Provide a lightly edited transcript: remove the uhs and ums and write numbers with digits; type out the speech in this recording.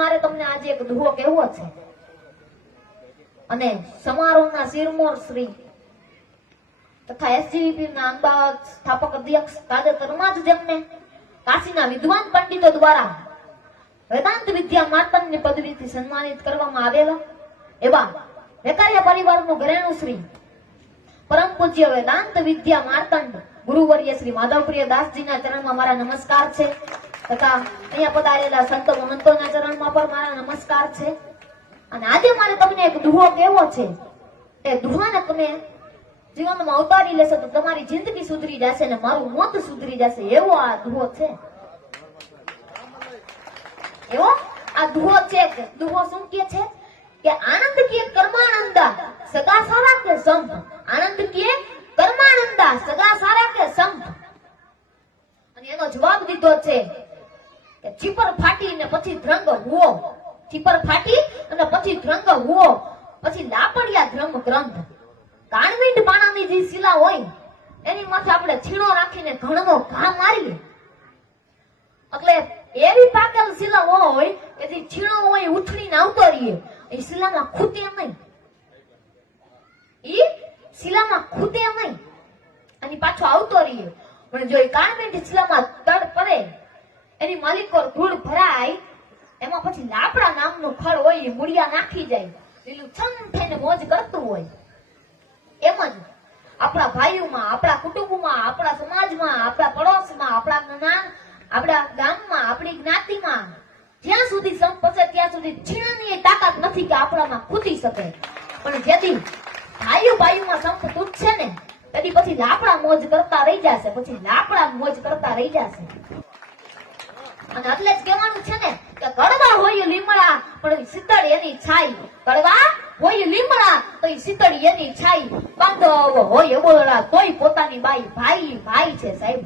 મારે તમને આજે એક દુહો કહેવો છે અને સમારોહના શિરમોર શ્રી તથા એસજીવીપી ના અમદાવાદ સ્થાપક અધ્યક્ષ તાજેતરમાં જ જેમને કાશીના વિદ્વાન પંડિતો દ્વારા વેદાંત વિદ્યા માતંગની પદવીથી સન્માનિત કરવામાં આવેલા એવા વેકારિયા પરિવારનું ઘરેણું શ્રી પરમ પૂજ્ય વેદાંત વિદ્યા માર્તંડ ગુરુવર્ય શ્રી માધવપ્રિય દાસજીના ચરણમાં મારા નમસ્કાર છે તથા અહીંયા પધારેલા સંતો મહંતોના ચરણમાં પણ મારા નમસ્કાર છે. અને આજે મારે તમને એક દુહો કહેવો છે. એ દુહાને તમે જીવનમાં ઉતારી લેશો તો તમારી જિંદગી સુધરી જશે ને મારું મોત સુધરી જશે એવો આ દુહો છે. એવો આ દુહો છે. દુહો શું કે છે કે આનંદ કે કર્માનંદા સગા સારા કે સંપ. આનંદ કે કર્માનંદા સગા સારા કે સંપ. અને એનો જવાબ દીધો છે કે ચીપર ફાટી ને પછી ધ્રંગ હુઓ. ચીપર ફાટી અને પછી ધ્રંગ હુઓ પછી લાપડિયા ધ્રમ ગ્રંથ. કાણવીંડ પાણાની જે શિલા હોય એની માથે આપણે છીણો રાખીને ઘણનો ઘા મારીએ એટલે એવી પાકેલ શિલા હોય કે જે છીણો હોય ઉછળીને આવતો રહીએ એ શિલામાં ખૂટે નહીં. ઈ શિલામાં ખૂટે નહીં અને પાછો આવતો રહીએ. પણ જો એ કાણવીંડ શિલામાં તડ પડે એની માલિકો ધૂળ ભરાય એમાં પછી લાપડા નામનું ખડ હોય એ મૂળિયા નાખી જાય પેલું છમ થઈને મોજ કરતું હોય. એમ જ આપણા ભાઈઓમાં, આપણા કુટુંબમાં, આપણા સમાજમાં, આપણા પડોશમાં, આપણા જ્ઞાન, આપણા ગામમાં, આપણી જ્ઞાતિમાં જ્યાં સુધી સંપ પસે ત્યાં સુધી છીણાની તાકાત નથી કે આપણામાં ખૂટી શકે. પણ જેથી ભાઈઓમાં સંપ તૂટશે ને તેથી પછી લાપડા મોજ કરતા રહી જશે. પછી લાપડા મોજ કરતા રહી જશે. અને એટલે જ કહેવાનું છે ને કે કડવા હોય લીમડા પણ શીતળ એની છાઈ. કડવા હોય લીમડા તો શીતળ એની છાઈ. બાંધવ હોય બોલડા તોય પોતાની બાઈ. ભાઈ ભાઈ છે સાહેબ.